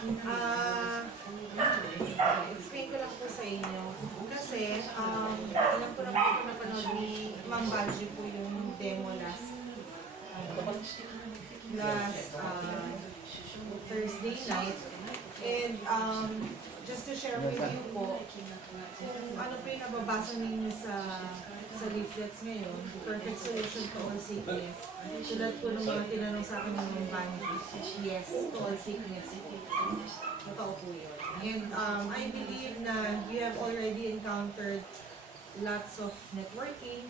Ah, explain ko lang po sa inyo. Kasi, alam ko naman po napanood ni Ma'am Balji po yung demo last Thursday night. And just to share with you po, kung ano po yung nababasa ninyo sa leaflets ngayon, perfect solution to all sickness. Tulad po ng mga tinanong sa akin ng mga bandits, yes, to all sickness. Totoo po yun. And I believe na you have already encountered lots of networking,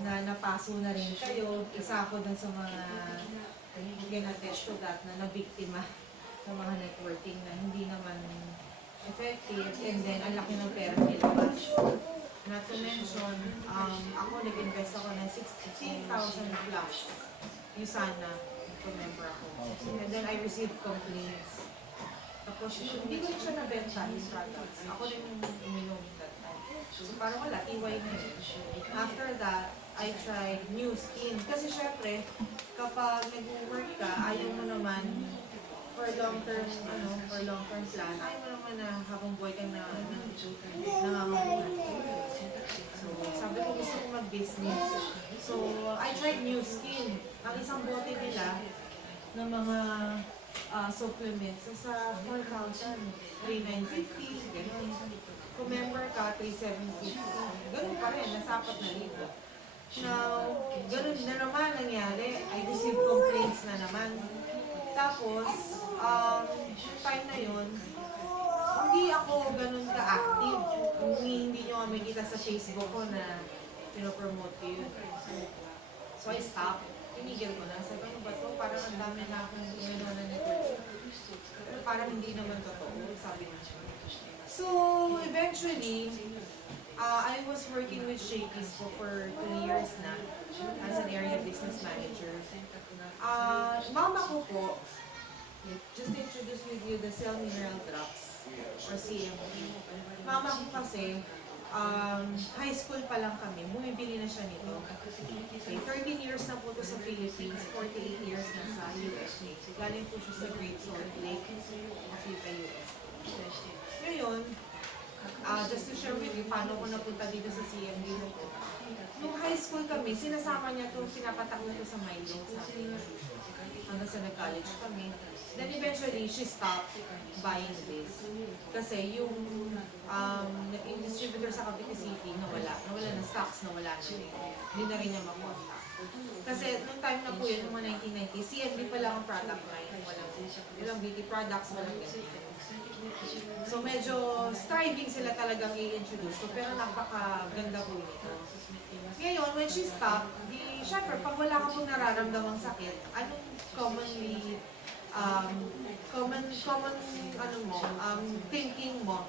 na napaso na rin kayo. Isa ako dun sa mga ginatest to that na nabiktima sa mga networking na hindi naman effective, and then ang laki ng pera nilabas. Not to mention, ako nag-invest ako ng 16,000 plus USANA, remember ako. And then I received complaints. Tapos hindi ko rin siya nabenta yung products. Ako rin yung uminom that time. So parang wala, iway na yun. After that, I tried new skin. Kasi syempre, kapag nag-work ka, ayaw mo naman for long-term plan, ayaw mo naman na habang buhay ka na nangangabuhan. So, sabi ko gusto ko mag-business. So, I tried new skin. Ang isang bote nila ng mga supplements sa 4,000, 3,950, gano'n. Kung member ka, 3,750. Gano'n pa rin, nasa 4,000. Now, gano'n na naman nangyari. I received complaints na naman. Tapos, time na yun, hindi ako ganun ka-active. Hindi nyo kami kita sa Facebook ko na pinopromote ko yun. So I stopped. Tinigil ko na. Sabi ko ba ito? Parang ang dami na akong gano'n na network. Pero parang hindi naman totoo. Sabi na siya. So, eventually, I was working with Shakey's for 2 years na as an area business manager. Mama ko po, just to introduce with you the Cell Mineral Drops or CMD. Mama ko kasi, high school pa lang kami, bumibili na siya nito. Okay, 13 years na po ito sa Philippines, 48 years na sa USA. Galing po siya sa Great Salt Lake, Makita, US. Ngayon, just to share with you, paano ko napunta dito sa CMD mo po. Nung high school kami, sinasama niya ito, pinapatak na ito sa Milo, sabi niya. Hanggang sa nag-college kami. Then eventually, she stopped buying this. Kasi yung distributor sa Cavite City, nawala ng stocks, nawala na rin. Hindi na rin niya makontak. Kasi nung time na po yun, nung mga 1990, CMB pa lang ang product line. Walang beauty products, walang ganyan. So medyo striving sila talagang i-introduce. So, pero napakaganda po nito. Ngayon, when she stopped, syempre, pag wala ka pong nararamdamang sakit, anong thinking mo?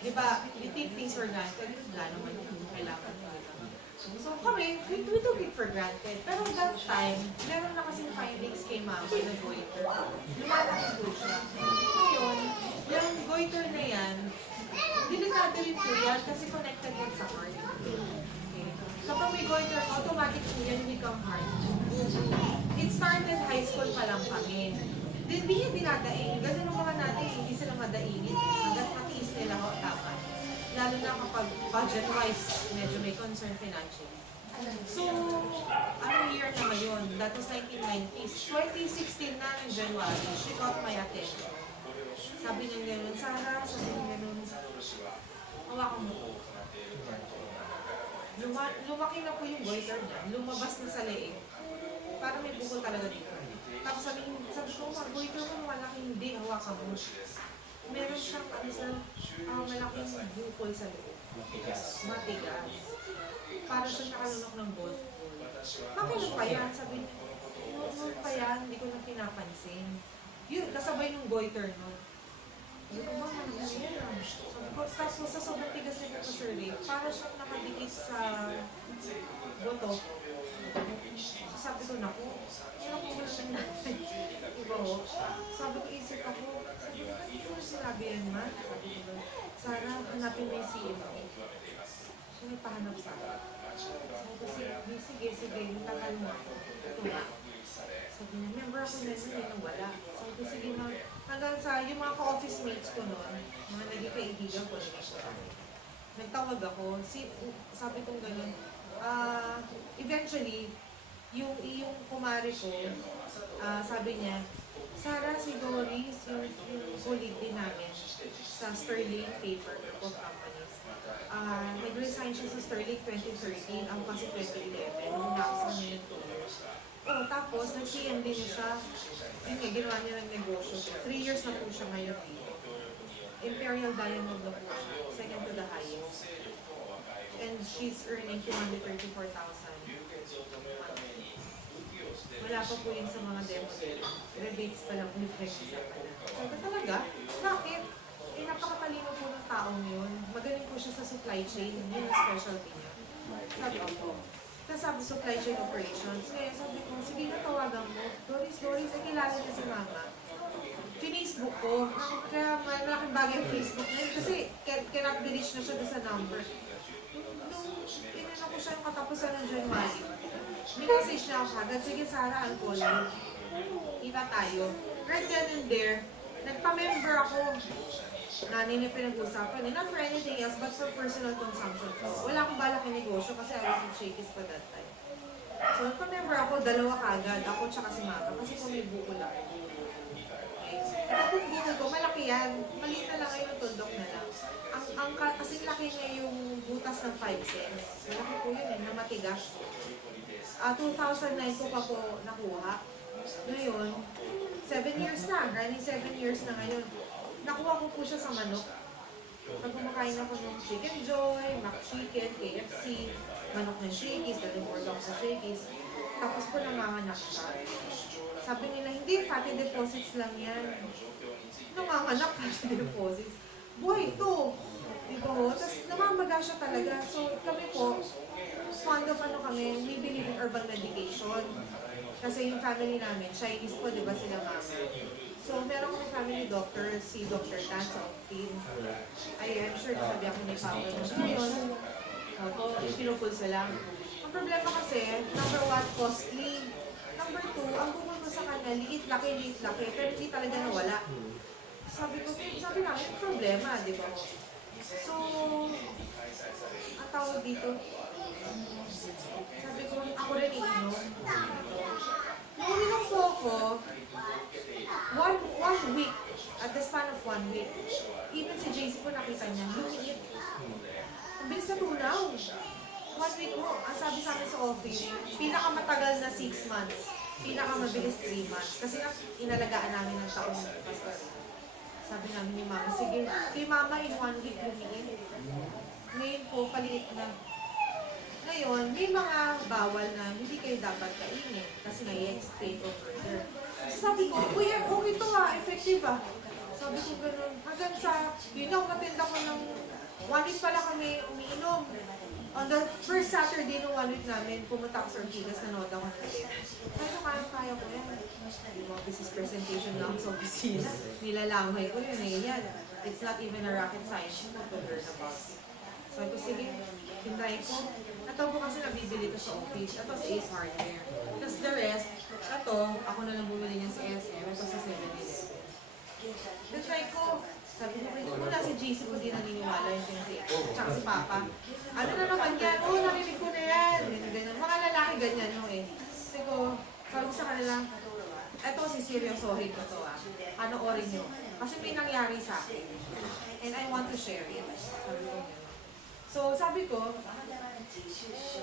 Diba, you take things for granted, wala naman yung kailangan mo. So kami, we took it for granted. Pero that time, meron na kasing findings kay mama na goiter. Lumalaki po siya. Ngayon, yung goiter na yan, delikado rin po yan kasi connected yan sa heart. Okay. Kapag may goiter, automatic po yan become heart. It started high school pa lang kami. Hindi niya dinadaing. Ganun ang mga natin, hindi sila madaingin. Hanggang matiis nila ako tama. Lalo na kapag budget-wise, medyo may concern financially. So, anong year na ngayon? That was 1990s. 2016 na ng January, she got my attention. Sabi niya gano'n, Sarah, sabi niya gano'n, hawakan mo po. Lumaki na po yung goiter niya, lumabas na sa leeg. Parang may bukol talaga dito. Tapos sabi ko, goiter mo malaki, hindi, hawakan mo. Meron siyang malaking bukol sa loob. Matigas. Para siya nakalunok ng gold. Bakit pa yan? Sabi niya, noon pa yan, hindi ko na pinapansin. Yun, kasabay ng goiter nun. Sabi ko, ano yan? Tapos sa sobrang tigas nito po sir Ray, para siyang nakadikit sa boto. So sabi ko, naku, wala ko natin. Iba ho. Sabi ko, isip ako, hindi ko sinabi yan man. Sabi ko, Sarah, hanapin mo yung CMO. Siya may pahanap sa akin. Sabi ko, sige, tagal mo ako. Ito nga. Sabi niya, member ako na yun, wala. Sabi ko, sige ma'am, Hanggang sa yung mga ka-office mates ko noon, mga naging kaibigan ko, nagtawag ako, sabi kong ganun, eventually, yung kumare ko, sabi niya, Sarah, si Doris, yung colleague din namin sa Sterling Paper Group of Companies. Nag-resign siya sa Sterling 2013, ako kasi 2011, nung nakasama niya yung 2 years. Oh, tapos nag-CMD niya siya, yun nga, ginawa niya ng negosyo. 3 years na po siya ngayon dito. Imperial Diamond na po siya, second to the highest. And she's earning 234,000. Wala pa po yun sa mga demo. Rebates pa lang po yung pinag-isapan na. Sabi talaga, bakit? Napakatalino po ng taong yun. Magaling po siya sa supply chain. Yun yung specialty niya. Sabi ko, tapos sabi supply chain operations. Kaya sabi ko, sige na tawagan mo. Doris, ay kilala niya si Mama. Fi-Facebook ko. Kaya malaking bagay ang Facebook na yun. Kasi cannot be reached na siya doon sa number. Nung inano ko siya yung katapusan ng January, minessage niya ako agad, sige Sarah, I'll call you. Kita tayo. Right then and there, nagpa-member ako. Nanay niya pinag-usapan eh. Not for anything else, but for personal consumption. Wala akong balak yung negosyo kasi I was in Shakey's pa that time. So, nagpa-member ako, 2 kagad. Ako tsaka si Mama. Kasi kung may buko lang. Okay. At kung buko ko, malaki yan. Maliit na lang ngayon yung tundok na lang. Kasing laki niya yung butas ng 5 cents. Malaki po yun eh, na matigas. 2009 ko pa po nakuha. Ngayon, 7 years na. Running 7 years na ngayon. Nakuha ko po siya sa manok. Pag kumakain ako ng Chicken Joy, Mac Chicken, KFC, manok ng Shakey's, dalimordong sa Shakey's. Tapos po nanganganak siya. Sabi nila, hindi, fatty deposits lang yan. Nanganganak, fatty deposits. Buhay ito! Diba ho? Tapos namamaga siya talaga. So kami po, fond of kami, we believe in herbal medication. Kasi yung family namin, Chinese po, di ba sila mama? So meron kami family doctor, si Dr. Tan sa team. I'm sure nasabi ako ni Papa mo siya ngayon. Pinupulsa lang. Ang problema kasi, number 1, costly. Number 2, ang bukol ko sa kanya, liit laki, pero hindi talaga nawala. Sabi namin, problema, di ba? So, ang tawag dito, sabi ko, ako rin iinom. Nung uminom po ako, one week, at the span of 1 week, even si JC po nakita niya, lumiit. Ang bilis na tunaw. 1 week mo, ang sabi sa amin sa office, pinakamatagal na 6 months, pinakamabilis 3 months. Kasi inalagaan namin ng taong pastor. Sabi namin ni Mama, sige, kay Mama in 1 week lumiit. Ngayon po, paliit na. Ngayon, may mga bawal na hindi kayo dapat kainin kasi i-explain ko further. So sabi ko, uy, okay ito effective Sabi ko ganun, hanggang sa, natinda ko ng 1 week pala kami umiinom. On the first Saturday ng 1 week namin, pumunta ako sa Ortigas, nanood ako ng tape. Sabi ko, kaya ko yan. Business presentation lang sa opisina. Nilalamay ko yun yan. It's not even a rocket science to learn about it. Sabi ko, sige, hintay ko. Ito po kasi nabibili ko sa office. Ito sa Ace Hardware. Tapos the rest, ito, ako na lang bumili niya sa SM. Ito sa 7-Eleven. Hintay ko. Sabi ko, muna si JC ko din naniniwala yung si tsaka si Papa. Ano na naman yan? Narinig ko na yan. Ganyan. Mga lalaki ganyan, Sabi ko, sabi ko sa kanila, eto si seryosohin ko to Panoorin nyo. Kasi may nangyari sa akin. And I want to share it. Sabi ko yun. So sabi ko,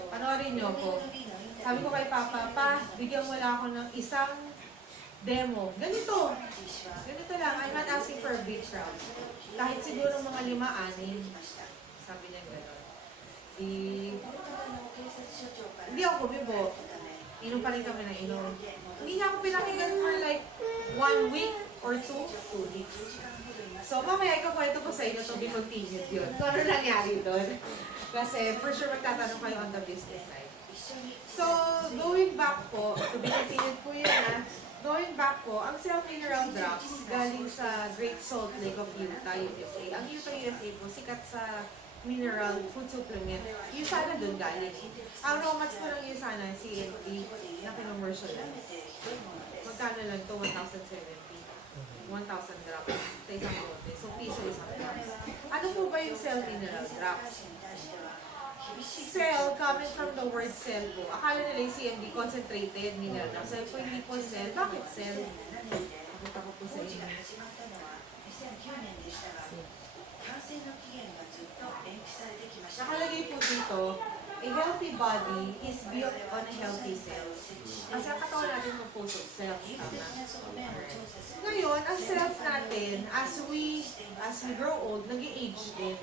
panoorin nyo ko. Sabi ko kay Papa, bigyan mo lang ako ng isang demo. Ganito lang. I'm not asking for a big crowd. Kahit siguro mga 5-6. Sabi niya gano'n. Hindi ako kumibo. Inom pa rin kami ng inom. Hindi niya ako pinakinggan for like 1 week or 2 weeks. So mamaya ikakwento ko sa inyo to be continued yun. Kung ano nangyari doon. Kasi for sure magtatanong kayo on the business side. So going back po, to be continued po yun Going back po, ang Cell Mineral Drops galing sa Great Salt Lake of Utah, USA. Ang Utah, USA po, sikat sa mineral food supplement. USANA doon galing. Ang raw mats po ng USANA, CNT, na kinommercialize. Magkano lang to? 1,070. 1,000 grams sa isang bote. So, piso isang grams. Ano po ba yung cell mineral drops? Cell, coming from the word cell po. Akala nila yung CMD, concentrated mineral drops. Sabi po, hindi po cell. Bakit cell? Pakita ko po sa inyo. Nakalagay po dito, a healthy body is built on healthy cells. Kasi ang katawan natin composed of cells. Tama? Ngayon, ang cells natin, as we grow old, nag-age din.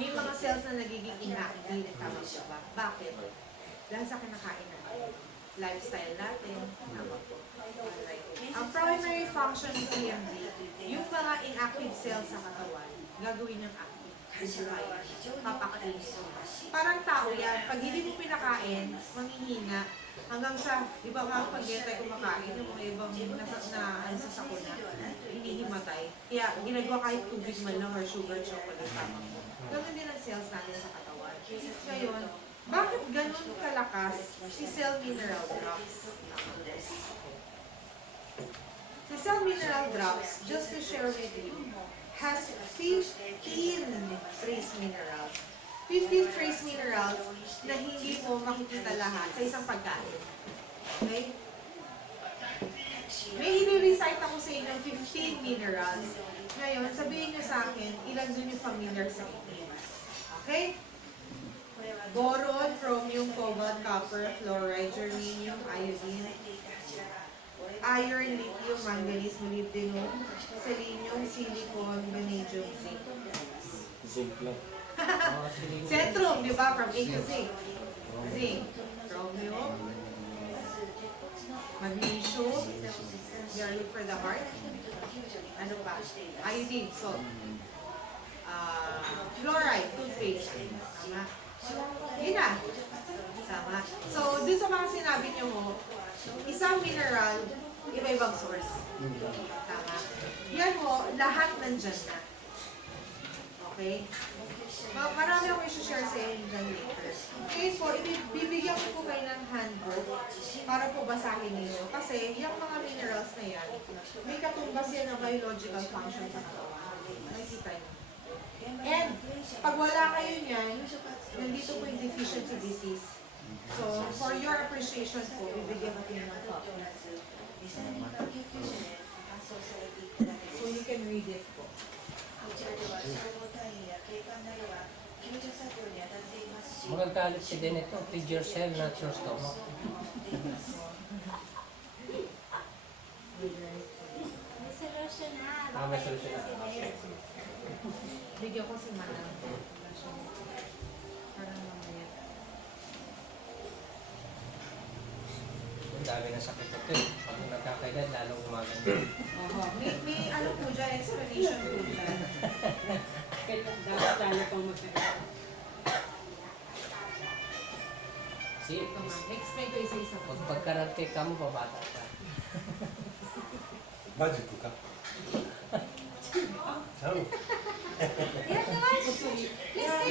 May mga cells na nagiging inactive. Tama ba? Bakit? Dahil sa kinakain natin. Lifestyle natin. Tama po. Alright. Ang primary function ng CMD, yung mga inactive cells sa katawan, gagawin niyang active. Papakain. Parang tao yan. Pag hindi mo pinakain, manghihina. Hanggang sa, di ba nga pag tayo kumakain, yung mga ibang ano sa sakuna, hindi himatay. Kaya ginagawa kahit tubig man lang or sugar chocolate. Tama mo. Ganun din ang cells natin sa katawan. Ngayon, bakit ganun kalakas si cell mineral drops? Si cell mineral drops, just to share with you, has 15 trace minerals. 15 trace minerals na hindi mo makikita lahat sa isang pagkain. Okay? May i-recite ako sa inyo ng 15 minerals. Ngayon, sabihin nyo sa akin, ilan dun yung familiar sa inyo. Okay? Boron, chromium, cobalt, copper, fluoride, germanium, iodine, iron, lithium, manganese, molybdenum, selenium, silicon, vanadium, zinc. Zinc lang. Centrum, di ba? From A to Z. Zinc, chromium, magnesium, very for the heart. Ano pa? Iodine, salt. Fluoride, toothpaste. Tama. Yun na. Tama. So, dun sa mga sinabi nyo mo, isang mineral, iba-ibang source. Tama. Yan mo, lahat nandyan na. Okay? Marami akong i-share sa inyo dyan later. Ngayon po, bibigyan ko po kayo ng handbook para po basahin ninyo. Kasi yung mga minerals na yan, may katumbas yan na biological function sa katawan. Makikita nyo. And, pag wala kayo niyan, nandito po yung deficiency disease. So, for your appreciation po, bibigyan natin ng copy. So, you can read it po. Magagalit si din ito, feed yourself, not your stomach. May solusyon na. May solusyon na. Bigyan ko si Manang. Parang mamaya. Ang dami ng sakit ito eh. Pag nagkakaedad, lalong gumaganda. Oho. May ano po dyan, explanation po dyan. Dapat lalo pang magkaiba. See, Come on, explain ko isa-isa po. pag pagkarante ka mo, babata ka. マジックか。ちゃうの。 Yes, naman. Let's say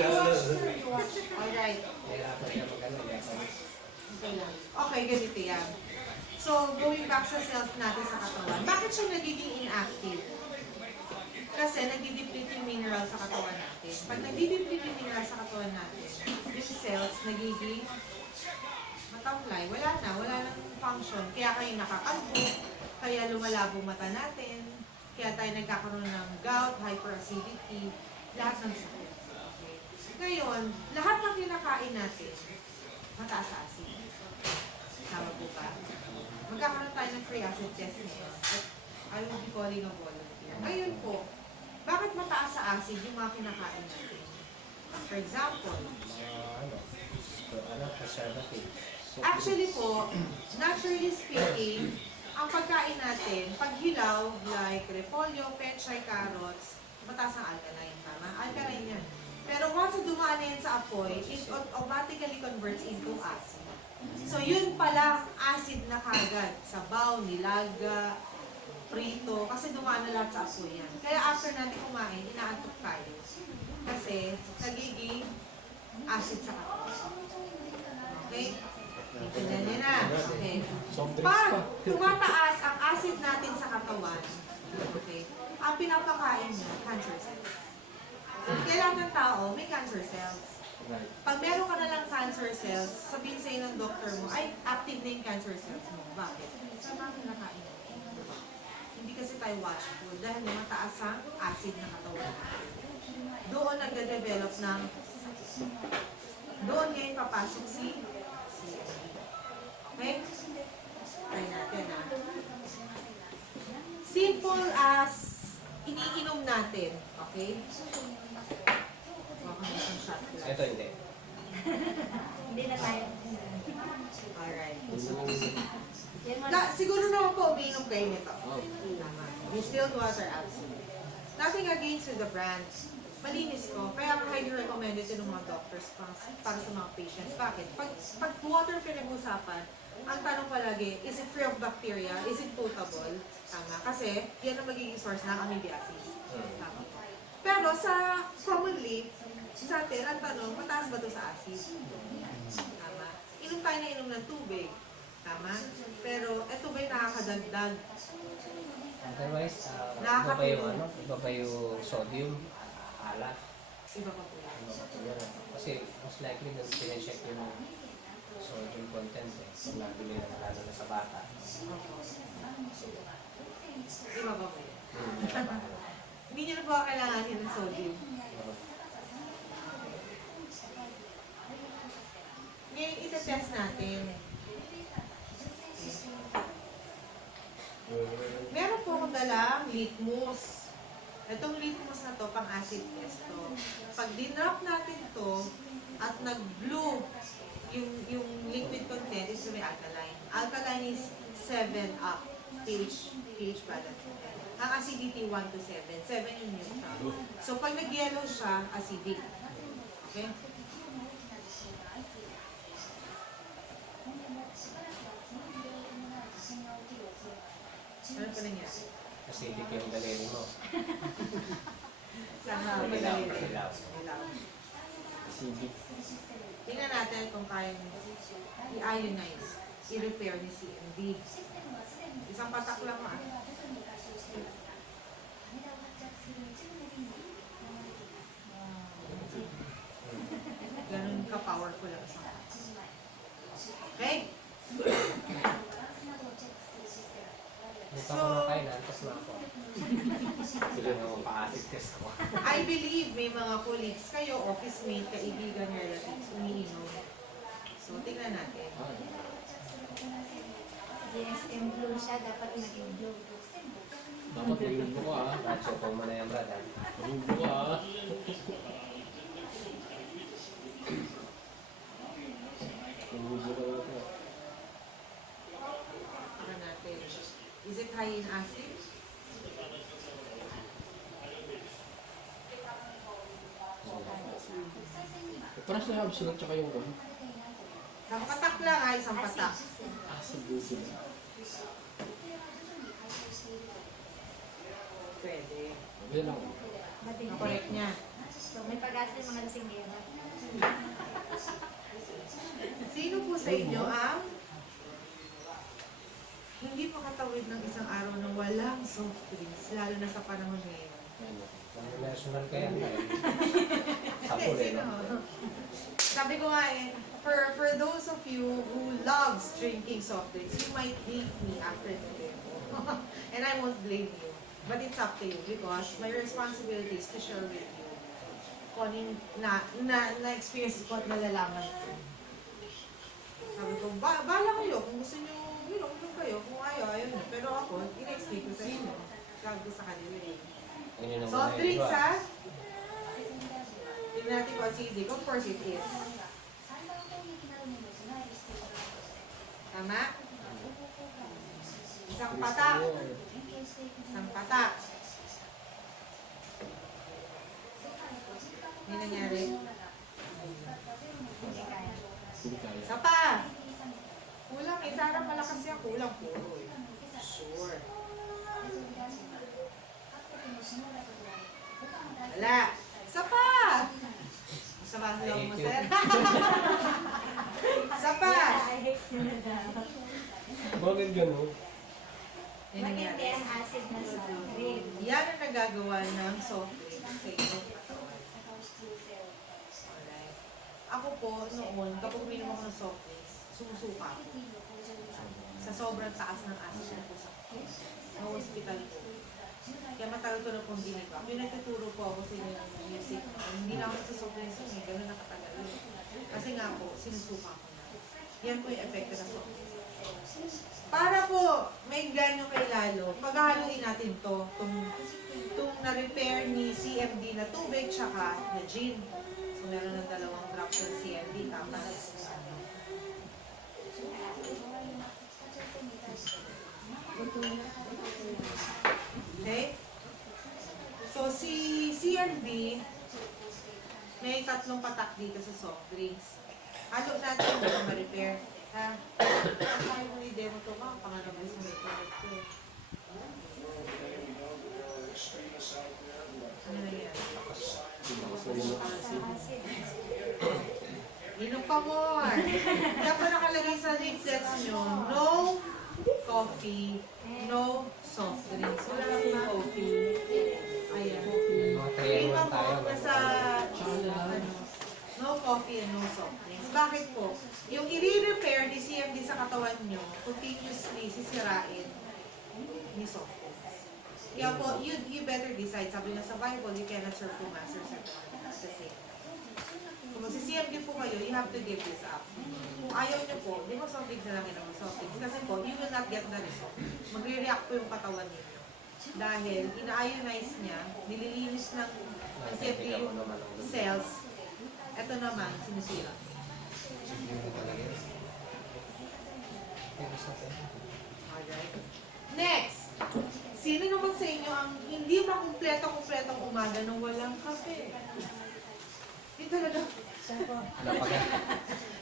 you watch, sir, you watch. Alright. Hirapan ka mag-ano, Japanese. Okay lang. Okay, ganito yan. So, going back sa cells natin sa katawan, bakit siya nagiging inactive? Kasi nagdi-deplete yung mineral sa katawan natin. Pag nagdi-deplete yung mineral sa katawan natin, yung cells nagiging matamlay. Wala nang function. Kaya kayo nakakalbo, kaya lumalabo mata natin, kaya tayo nagkakaroon ng gout, hyperacidity, lahat ng sakit. Okay. Ngayon, lahat ng kinakain natin, mataas sa acid. Tama po ba? Magkakaroon tayo ng free acid test ngayon. I will be calling a volunteer. Ngayon po, bakit mataas sa acid yung mga kinakain natin? For example, Preservative. actually po, naturally speaking, ang pagkain natin, pag hilaw, like repolyo, pechay, carrots, mataas ang alkaline, tama? Alkaline yan. Pero once dumaan na yan sa apoy, it automatically converts into acid. So yun palang acid na kagad. Sabaw, nilaga, prito, kasi dumaan na lahat sa apoy yan. Kaya after natin kumain, inaantok tayo. Kasi nagiging acid sa katawan. Okay? Intindihan niyo na. Okay. Pag tumataas ang acid natin sa katawan, okay, ang pinapakain niya, cancer cells. Kailangan ng tao, may cancer cells. Right. Pag meron ka na lang cancer cells, sabihin sa'yo ng doctor mo, ay, active na yung cancer cells mo. Bakit? Sa mga kinakain mo. Diba? Hindi kasi tayo watchful dahil may mataas ang acid na katawan. Doon nagde-develop ng doon ngayon papasok si okay? Try natin ha. Simple as iniinom natin. Okay? Baka may isang shot glass. Ito hindi. Hindi na tayo. Alright. Yan mo. Siguro naman po umiinom kayo nito. Oh. Tama. Distilled water absolute. Nothing against with the brand. Malinis ko. Kaya highly recommended ito ng mga doctors para sa mga patients. Bakit? Pag water pinag-usapan, ang tanong palagi, is it free of bacteria? Is it potable? Tama. Kasi yan ang magiging source ng amoebiasis. Tama. Pero sa commonly, sa atin, ang tanong, mataas ba ito sa acid? Tama. Inom tayo na inom ng tubig. Tama. Pero ito ba'y nakakadagdag? Otherwise, iba ba yung ano? Iba ba yung sodium? Alat? Iba pa po yan. Iba ba po yan? Kasi mas likely na sinecheck yung sodium content eh. Kung nabili na lalo na sa bata. Iba pa po yan. Hindi nyo na po kailanganin ng sodium. Ngayon, itetest natin. Meron po akong dalang litmus. Itong litmus na to, pang acid test to. Pag dinrop natin to at nag-blue yung liquid content, it's may alkaline. Alkaline is 7 up. pH balance. Ang acidity 1 to 7. 7 yung neutral. So pag nag-yellow siya, acidic. Okay? Ano pa nangyari? Acidic yung daliri mo. Sana Ilaw, madali. ilaw. Ilaw. Acidic. Tingnan natin kung kaya i-ionize, i-repair ni CMV. Isang patak lang ah. Ganun ka-powerful ang isang patak. Okay? Hindi pa ako nakain, antas na ako. Sila yung pa-acid test ko. I believe may mga colleagues kayo, office mate, kaibigan, relatives, umiinom. So, tingnan natin. GSM blue siya, dapat naging blue. Dapat mahulog ko ah. Ratio ko mo na yan, brad. ah. Mahulog ko ah. Mahulog ko ako. Tingnan natin. Is it high in acid? Parang sa Habs tsaka yung gum. Isang patak lang ay isang patak. Acid din sila. Pwede. Yan lang. Correct niya. So, may pag-asa yung mga lasinggera. Sino po sa inyo ang hindi makatawid ng isang araw na walang soft drinks, lalo na sa panahon ngayon? Ang national kaya. Sapo Hindi, rin. sino? Sabi ko nga eh, for those of you who loves drinking soft drinks, you might hate me after today. And I won't blame you. But it's up to you because my responsibility is to share with you kung ano yung na-experience ko at nalalaman ko. Sabi ko, bala kayo kung gusto nyo, uminom kayo. Kung ayaw nyo. Pero ako, in-explain ko sa inyo. Sabi ko sa kanila eh. Yun yung Soft mga drinks iba. ha? Tingnan natin kung acidic. Of course it is. Tama? Isang patak. Isang patak. Hindi nangyari. Hindi kaya. Isa pa. Kulang eh. Sana malakas yan. Kulang puro eh. Sure. Wala. Isa pa. Isa pa ang loob mo, sir. Isa pa. Bakit gano'n? Yan ang Matindi nangyari. ang acid na soft drink. Yan ang nagagawa ng soft drink sa inyong katawan. Alright. Ako po, noon, kapag uminom ako ng soft drinks, sumusuka ako. Sa sobrang taas ng acid na po sa hospital po. Kaya matagal ko na pong ginagawa. Pinagtuturo po ako sa inyo ng music. Hindi na ako sa soft drinks yun eh. Ganun nakatagal yun. Kasi nga po, sinusuka ko na. Yan po yung epekto ng soft drinks. Para po may ganyo kay Lalo, paghahaluin natin to, itong na-repair ni CMD na tubig tsaka na gin. So meron ng 2 drops ng CMD, tama na. Okay? So si CMD, may 3 patak dito sa soft drinks. Halo natin para ma-repair. Ha? Kaya mo i-demo to ba? Pangalabay sa may product ko. Ano na yan? Acid. Inom pa more! Dapat nakalagay sa leaflets nyo, no coffee, no soft drinks. Wala lang na coffee. Ayan. Mga 3 in 1 tayo. Nasa, no coffee and no soft drinks. Bakit po? Yung i-repair ni CMD sa katawan nyo, continuously sisirain ni soft drinks. Kaya po, you better decide. Sabi niya sa Bible, you cannot serve two masters at the same. Kung magsi-CMD po kayo, you have to give this up. Kung ayaw niyo po, di ba soft drinks na lang yung soft drinks? Kasi po, you will not get the result. Magre-react po yung katawan niyo. Dahil ina-ionize niya, nililinis ng CMD yung cells. Ito naman, sinisira. Alright. Next! Sino naman sa inyo ang hindi makumpleto-kumpletong umaga nang walang kape? Hindi talaga. Ano pa ka?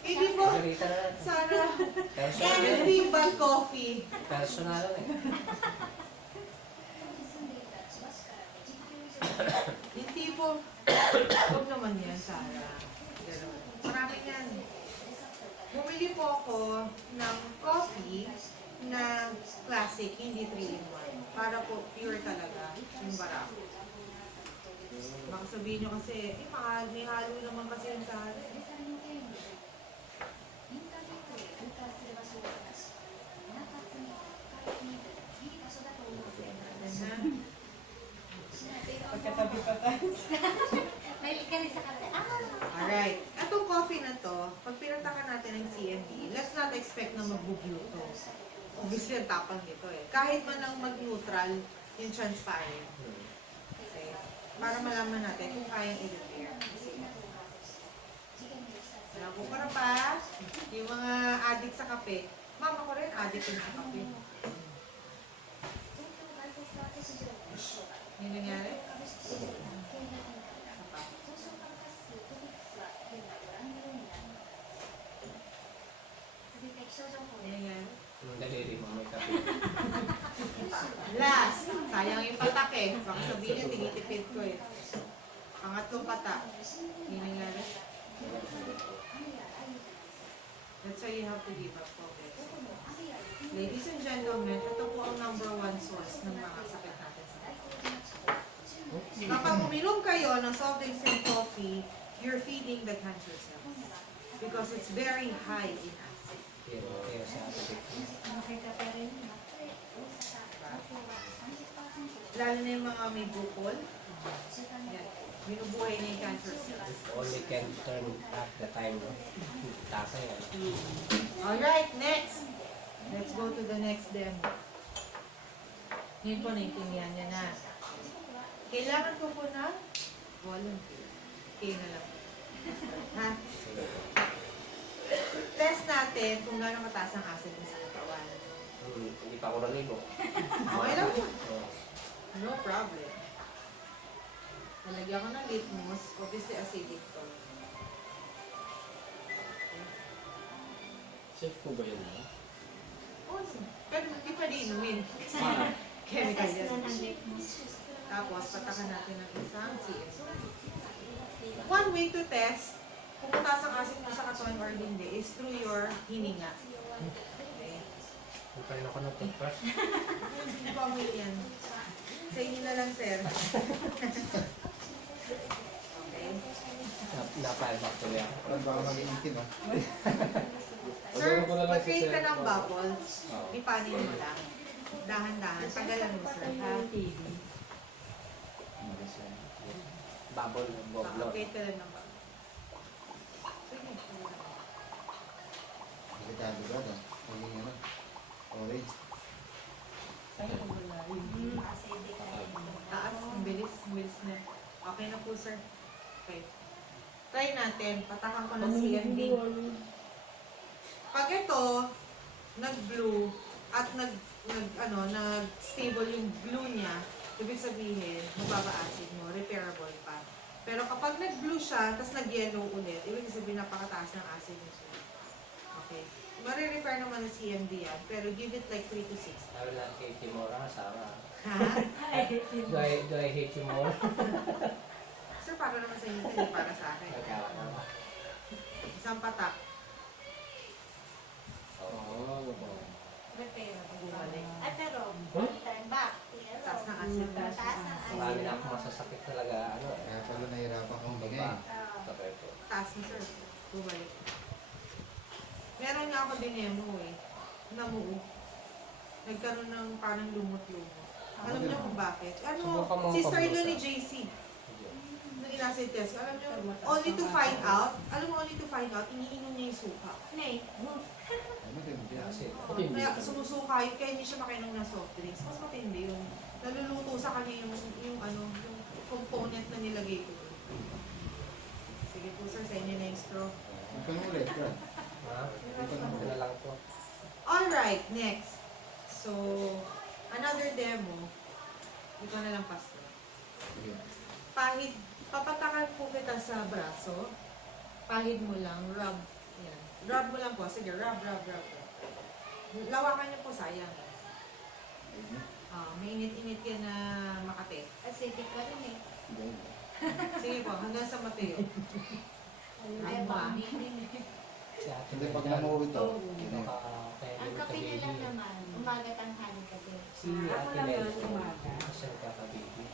Hindi po. Margarita na lang. Sana. Personal Anything but coffee. Personal eh. Hindi po. Huwag naman yan, Sarah. Ganun. Marami yan. Bumili po ako ng coffee na classic, hindi 3-in-1. Para po pure talaga yung barako. Baka sabihin nyo kasi, mahal, may halo naman kasi yung sa akin. Pagkatabi pa tayo. May ka rin sa kape. Alright. Itong coffee na to, pag pinatakan natin ng CMD, let's not expect na magbublo to. Obviously, ang tapang nito eh. Kahit man lang mag-neutral, yung transparent. Okay. Para malaman natin kung kayang i-repair. Kumpara pa, yung mga addict sa kape. Mama ko rin, addict din sa kape. Yung nangyari? Yung nangyari? Yung daliri mo may kape. Last, sayang yung patak eh. Baka sabihin niya, tinitipid ko eh. Pangatlong patak. Yung nangyari? That's why you have to give up coffee. Ladies and gentlemen, ito po ang #1 source ng mga sakit natin sa katawan. Kapag uminom kayo ng soft drinks and coffee, you're feeding the cancer cells. Because it's very high in acid. Kaya sa atin. Okay ka pa rin. Lalo na yung mga may bukol. Yan. Binubuhay na yung cancer cells. Only can turn at the time. No? Takay yan. Alright, next. Let's go to the next demo. Ngayon po, naintindihan niya na. Kailangan ko po na volunteer. Okay na lang. Ha? Test natin kung gaano mataas ang acid mo sa katawan. Hindi pa ako naligo. Okay lang po. Oh. No problem. Nalagyan ko ng litmus. Obviously, acidic to. Safe po ba yun? Oh, pero hindi pa din inumin. Ah, Chemical Test na yan. ng litmus. Tapos, patakan natin ng isang CSO. One way to test kung mataas ang acid mo sa katawan or hindi is through your hininga. Okay? Kumparin ako ng toothbrush. Hindi pa amoy yan. Sa inyo na lang, sir. Okay. Na-file back tuloy ako. Parang baka maging itim ah. Sir, Pagawin ko na lang si mag-create sir. ka ng bubbles. Oo. Ipanin mo lang. Dahan-dahan. Tagalan mo, sir. TV. Bubble, boblo. Create ka lang ng bubbles. Sige. Delikado ba ito? Maging ano? Orange. Acidic na rin. Taas. Ang bilis. Ang bilis na. Okay na po, sir. Okay. Try natin. Patakan ko ng CMD. Pag ito, nag-blue at nag-stable yung glue niya, ibig sabihin, mababa acid mo, repairable pa. Pero kapag nag-blue siya, tapos nag-yellow ulit, ibig sabihin napakataas ng acid niya. Okay. Mare-repair naman ng CMD yan, pero give it like 3 to 6. I will not hate you more, Sarah. Ha? Do I hate you more? Sir, para naman sa inyo, hindi para sa akin. Nagkawa na. Isang patak. Oo. Repair. Bumalik. Ay, pero, turn back. Pero, Taas ng acid. Taas ng acid. Marami na ako masasakit talaga. Ano eh. Kaya pala nahirapan kong bigay. Sakit ko. Taas na, sir. Bumalik. Meron nga ako dinemo eh. Namuo. Nagkaroon ng parang lumot-lumot. Alam niyo kung bakit? Ano, Subukan mo sister-in-law paglusa. ni JC. Nung in-acid test, alam niyo, only to find out, iniinom niya yung suka. Nay, Ay, matindi ah. Kasi, Kaya sumusuka yun, kaya hindi siya makainom ng soft drinks. Mas matindi yun. Naluluto sa kanya yung component na nilagay ko. Sige po sir, sa inyo na yung straw. Magkano ulit, Brad? ha? Ito na lang po. Alright, next. So, another demo. Ito na lang pastor. Sige. Pahid, papatakan po kita sa braso. Pahid mo lang, rub. Yan. Rub mo lang po. Sige, rub. Lawakan niyo po, sayang. Ayun. May init-init yan na Makati. acidic ka rin eh. Hindi. Sige po, hanggang sa Mateo. Ay, baka meaning eh. Si ate Hindi, pag Megan, namuwi ito. baka kaya Ang limit kape na na lang baby. naman. Umaga tanghali gabi. Si ate Megan, kasi nagkaka-baby.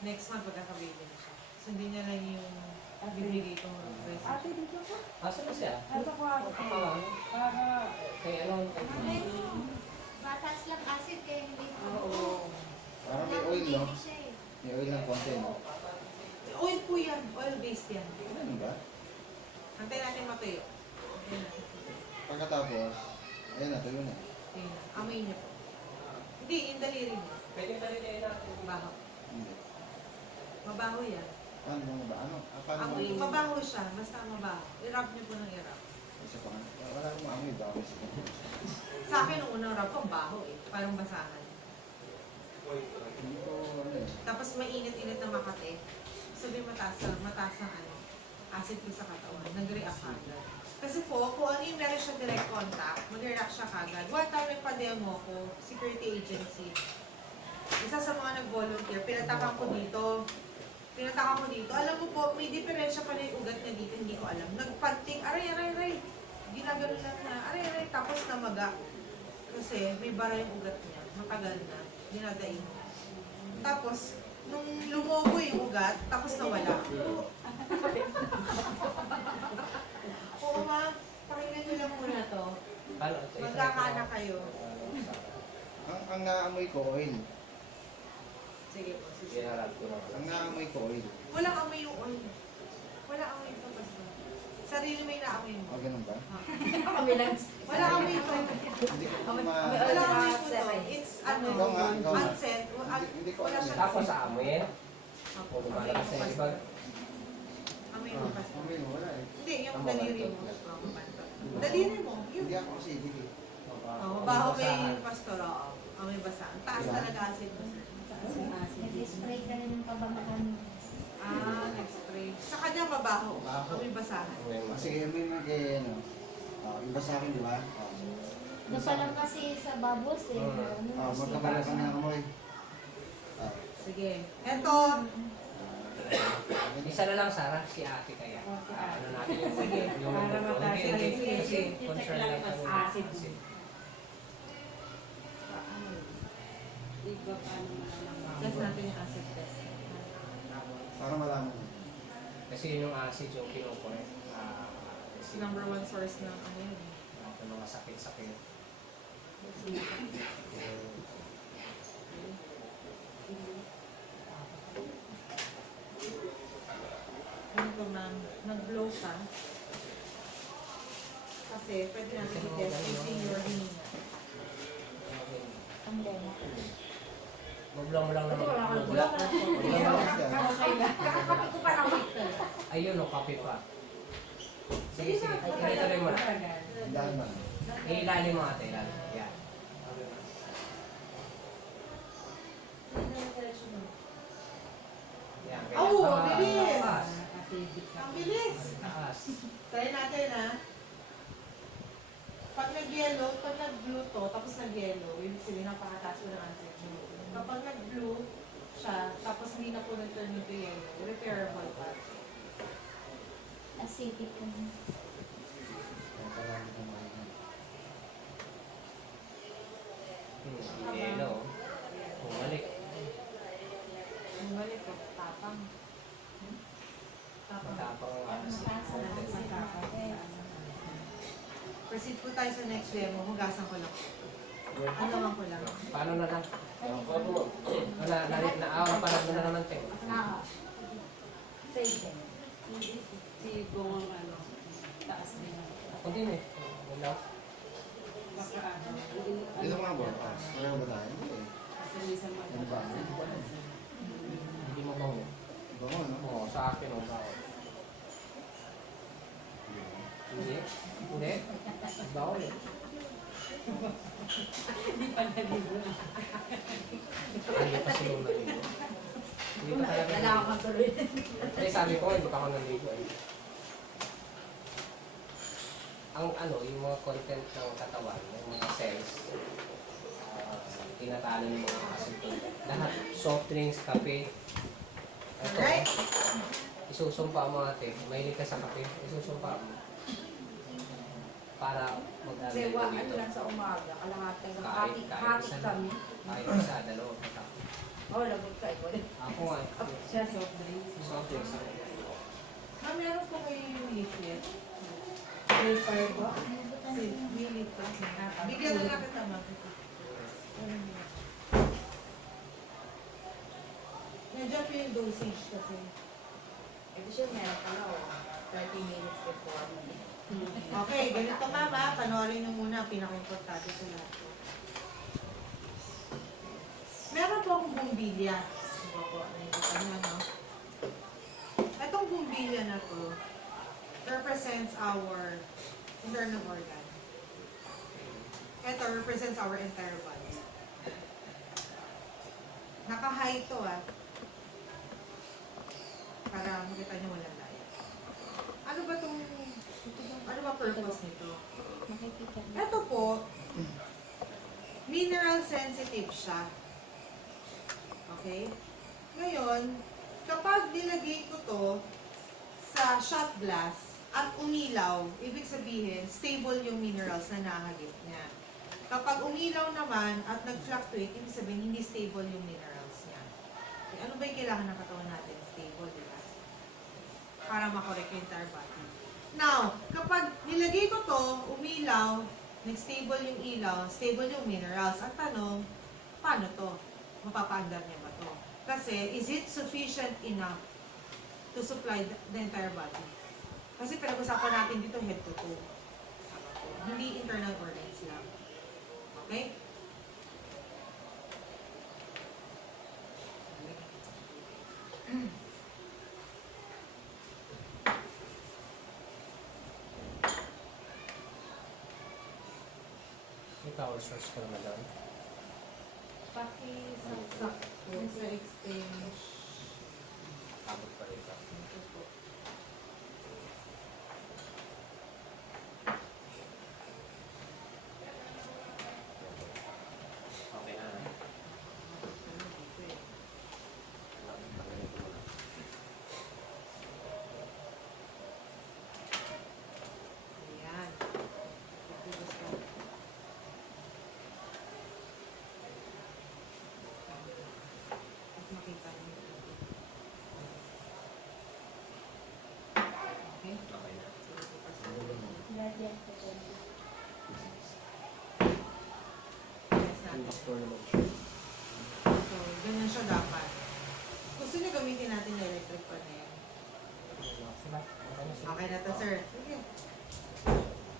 Next month, pagkakababy na siya. Sundin niya lang yung bibigay kong recipe. Ate, dito ka? Asa na siya? Nasa kwarto. Para kaya ano, Ay, batas lang acid kaya hindi ko. Oo. Parang may oil, no? Hindi siya eh. May oil ng konti, no? Oil po yan. Oil-based yan. Ano ba? Antay natin matuyo. Ayan na. Pagkatapos, ayan na, tuyo na. Ayan na. Amoy niyo po. Hindi, yung daliri mo. pwede pa rin natin. Mabaho. Hindi. Mabaho yan. Ano ba? Ano? Paano Amoy, ba? mabaho siya. Basta mabaho. I-rub niyo po ng i-rub. Isa pa nga. Wala akong maamoy ba? Kasi Sa akin, nung unang rub ko, baho eh. Parang basahan. hindi ko, ano eh. Tapos mainit-init na Makati. Sabi mataas ang acid ko sa katawan. Nag-react agad. Kasi po, kung ano yung meron siya direct contact, mag-react siya kagad. One time nagpa-demo ko, security agency. Isa sa mga nag-volunteer, pinatakan ko dito. Alam mo po, may diferensya pala yung ugat niya dito, hindi ko alam. Nagpanting, aray. Ginagano lang na, aray. Tapos namaga. Kasi may bara yung ugat niya. Matagal na. Dinadain. Tapos, nung lumobo yung ugat, tapos nawala. Oo ma, pakinggan nyo lang muna to. Magkakana kayo. Ang naamoy ko, oil. Sige po, sige. Ginarap ko na. Ang naamoy ko, oil. Walang amoy yung oil. Wala amoy ito basta. Sarili may naamoy mo. O, ganun ba? Kami lang. Wala amoy ito. Hindi ko ma... Wala amoy po to. It's Ikaw nga. unsent. Hindi ko Wala alam. siya. Tapos sa amoy, Opo, o amoy lumalakas mo sa basta. iba. Amoy mo basta. Amoy mo, wala eh. Hindi, yung daliri mo. Daliri mo. Yun. Hindi ako kasi hindi. Mabaho kayo yung pastor. Oo. Amoy basa. Ang taas talaga acid mo, sir. Nag-spray ka na ng kabangahan. Nag-spray. Sa kanya mabaho. Amoy basahan. Sige, may ano. Iba sa akin, di ba? Doon pa lang kasi sa bubbles eh. Magkamala kami ng amoy. Sige. Eto, Isa na lang, Sarah, si ate kaya. Oh, si ate. Ano natin yung Sige. Para mataas Hindi, na hindi. yung Kasi check concern lang lang mas kami. acid. Test natin yung acid test. Para malaman mo. Kasi yun yung acid yung kinukulit. It's number one source ng ano yun. Yung mga sakit-sakit. Ganito ma'am, nag-blow ka. Kasi pwede natin i-test using your hininga. Ang demo. Mablong mo lang naman. Wala ka. Kakakapi ko pa ng Victor. Ayun, no, copy pa. Sige, sige. Ituloy mo na. Dahan ba? Ilalim mo ate, ilalim. Yan. Yan. ganyan. Oh, Ah, bilis! taas. Ang bilis! Taas. Try natin ha. Pag nag-yellow, pag nag-blue to, tapos nag-yellow, ibig sabihin napakataas ko ng answer. Kapag nag-blue siya, tapos hindi na po nag-turn into yellow, repairable pa. Acidic po. Yellow. Bumalik. Bumalik ko, tapang. Tapang. Matapang ang Proceed po tayo sa next demo. Hugasan ko lang. Ano ko lang. Paano na lang? Parang na naman tayo. Si Bong ano, taas din. Continue. Wala. Baka ano, Dito mga ba? Pareho ba tayo? kasi minsan Ano ba? Hindi mo bang Iba mo, no? Oo, sa akin o bawal. Hindi. Hindi. Bawal eh. hindi pa naligo. Hindi pa silong naligo. Hindi pa talaga. Dala ako tuloy. Kasi sabi ko, hindi pa ako naligo eh. Ang ano, yung mga content ng katawan, yung mga cells, tinatalo ng mga acid. Lahat, soft drinks, kape. Ito, Alright. isusumpa mo ate. Mahilig ka sa kape, isusumpa mo. Para mag-alay Kasi ko ano dito. lang sa umaga, kalahati Kahit hatik isa kami. Kahit isa, dalawa, tatlo. Oh, lagot ka ikaw. Ako nga, Siya soft drinks. soft drinks. Ma'am, meron po kayo yung leaflet. Paper po. Kasi willit po. Bigyan na lang kita, ma'am. Nandiyan po yung dosage kasi. Ito siya meron pala, 30 minutes before. Okay, ganito mama, panoorin nyo muna ang pinaka-importante sa lahat. Meron po akong bumbilya. Diba po, nakikita nyo, no? Itong bumbilya na to represents our internal organ. Ito represents our entire body. Naka-high to para makita nyo walang laya. Ano ba itong ano ba purpose nito? Makikita niyo. Ito po, mineral sensitive siya. Okay? Ngayon, kapag nilagay ko to sa shot glass at umilaw, ibig sabihin, stable yung minerals na nahagip niya. Kapag umilaw naman at nag-fluctuate, ibig sabihin, hindi stable yung minerals niya. Okay, ano ba yung kailangan ng katawan natin? Stable, di ba? Para makorek yung entire body. Now, kapag nilagay ko to, umilaw, nag-stable yung ilaw, stable yung minerals. Ang tanong, paano to? Mapapaandar niya ba to? Kasi, is it sufficient enough to supply the entire body? Kasi pinag-usapan natin dito head to toe. Hindi internal organs lang. Okay? May power source ko naman doon. Paki-saksak po sa exchange. Abot pa rin. Ito po. Okay na. natin. Conductor naman siya. So, ganun siya dapat. Gusto niyo gamitin natin yung electric pan na yan. Okay na to, sir. Sige.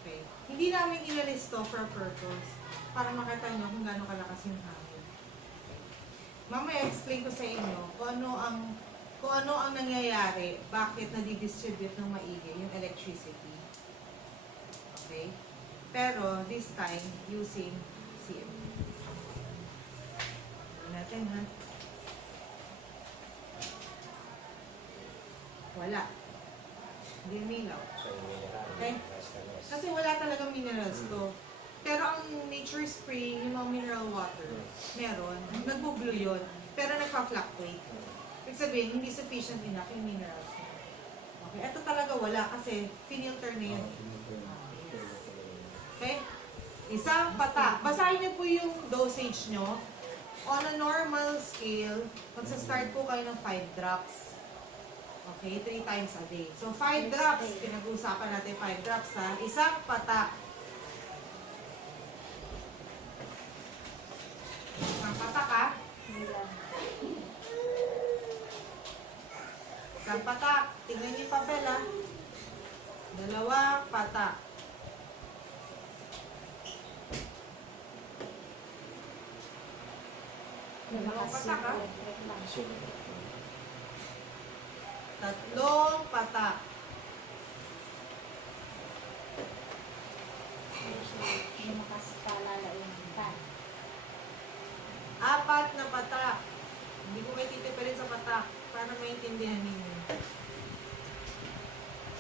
Okay. Hindi namin inalisto for a purpose para makita nyo kung gaano kalakas yung hangin. Okay. Mamaya explain ko sa inyo kung ano ang nangyayari, bakit nadidistribute ng maigi yung electricity. Okay? Pero this time using CFD. Natin ha. Wala. Hindi umilaw. So, yung mineral, Okay. rest na rest. Kasi wala talagang minerals to. Pero ang nature spring, yung mga mineral water, meron. Nagbo-blue yun. Pero nagpa-fluctuate. Ibig sabihin, hindi sufficient enough yung minerals niya. Okay. Ito talaga wala kasi finilter na yun. Okay? Isang patak. Basahin niyo po yung dosage nyo. On a normal scale, magsa-start po kayo ng 5 drops. Okay, 3 times a day. So, 5 drops. Pinag-uusapan natin 5 drops ha. Isang patak. Isang patak ha. Isang patak. Tingnan niyo yung papel ha. 2 patak. Dalawang patak ha. 3 patak. Lumakas pa lalo yung pan. 4 na patak. Hindi ko kayo titipirin sa patak para maintindihan ninyo.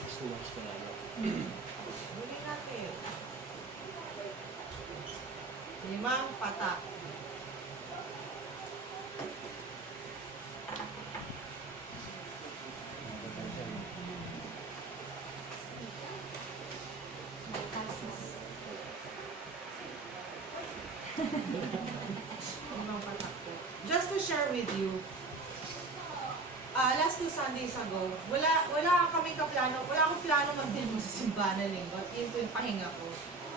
Gusto mo gusto lalo. Huli natin. 5 patak. Limang patak po. Just to share with you, last 2 Sundays ago, wala kaming kaplano, wala akong plano mag-demo sa simbahan na linggo at yun po yung pahinga ko.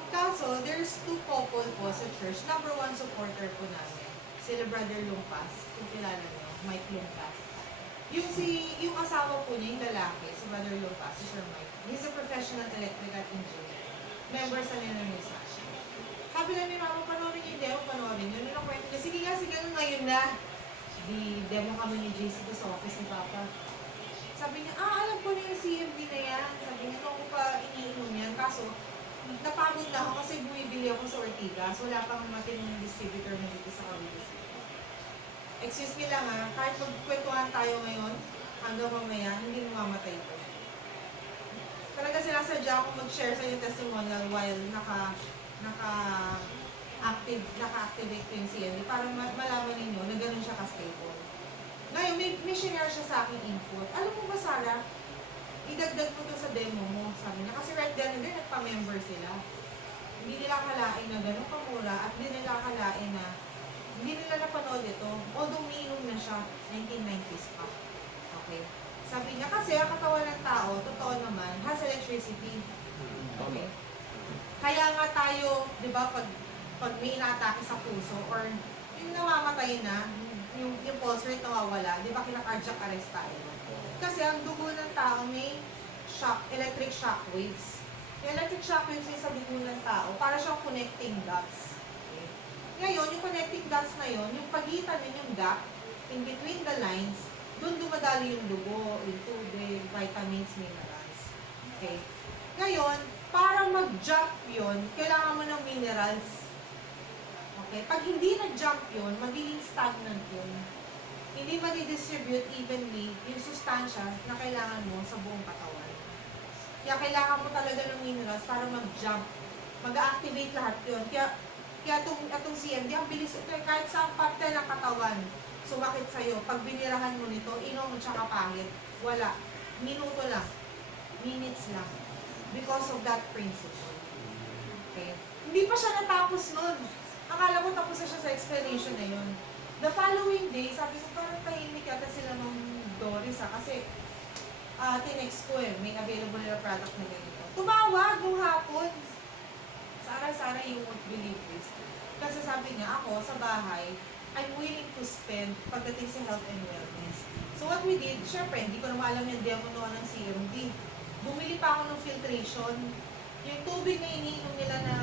Kaso, there's 2 couple po sa church. Number 1 supporter po namin, sila Brother Lumpas, kung kilala niyo, Mike Lumpas. Yung asawa po niya, yung lalaki, si Brother Lumpas, si Sir Mike, he's a professional electrical engineer. Member sa Lenanusa. Sabi lang ni Mama, panoorin niyo yung demo, panoorin niyo. Nung kwento niya, sige nga, ngayon na. Di demo kami ni JC doon sa office ni Papa. Sabi niya, alam ko na yung CMD na yan. Sabi niya, nung ko pa iniinom yan. Kaso, napagod na ako kasi bumibili ako sa Ortigas. Wala pang matinong distributor na dito sa Cavite City. Excuse me lang ha, kahit magkwentuhan tayo ngayon, hanggang mamaya, hindi mamamatay ito. Talaga sinasadya akong mag-share sa yung testimonial while naka-activate ko yung CMD para malaman ninyo na ganun siya ka-stable. Ngayon, may share siya sa aking input. Alam mo ba, Sarah, idagdag mo to sa demo mo, sabi niya. Kasi right then and there, nagpa-member sila. Hindi nila akalain na ganun kamura at hindi nila akalain na hindi nila napanood ito. Although umiinom na siya, 1990s pa. Okay? Sabi niya, kasi ang katawan ng tao, totoo naman, has electricity. Okay? Kaya nga tayo, di ba, pag may inaatake sa puso or yung namamatay na, yung pulse rate nawawala, di ba kina-cardiac arrest tayo? Kasi ang dugo ng tao may electric shock waves. Yung electric shock waves ay sa dugo ng tao, para siyang connecting dots. Okay? Ngayon, yung connecting dots na yon, yung pagitan din yung gap, in between the lines, doon dumadali yung dugo, yung tubig, vitamins, minerals. Okay? Ngayon, para mag-jump yun, kailangan mo ng minerals. Okay? Pag hindi nag-jump yun, magiging stagnant yun. Hindi madidistribute evenly yung sustansya na kailangan mo sa buong katawan. Kaya kailangan mo talaga ng minerals para mag-jump. Mag-activate lahat yun. Kaya itong CMD, ang bilis ito. Kahit sa parte ng katawan, sumakit sa'yo. Pag binirahan mo nito, inom at saka pangit. Wala. Minuto lang. Minutes lang. Because of that principle. Okay? Hindi pa siya natapos nun. Akala ko tapos na siya sa explanation na yun. The following day, sabi ko parang tahimik yata sila nung Doris kasi tinext ko may available na product na ganito. Tumawag nung hapon. Sara, why you won't believe this. Kasi sabi niya, ako sa bahay, I'm willing to spend pagdating sa health and wellness. So what we did, syempre, hindi ko naman alam yung demo noon ng CMD. Bumili pa ako ng filtration. Yung tubig na iniinom nila na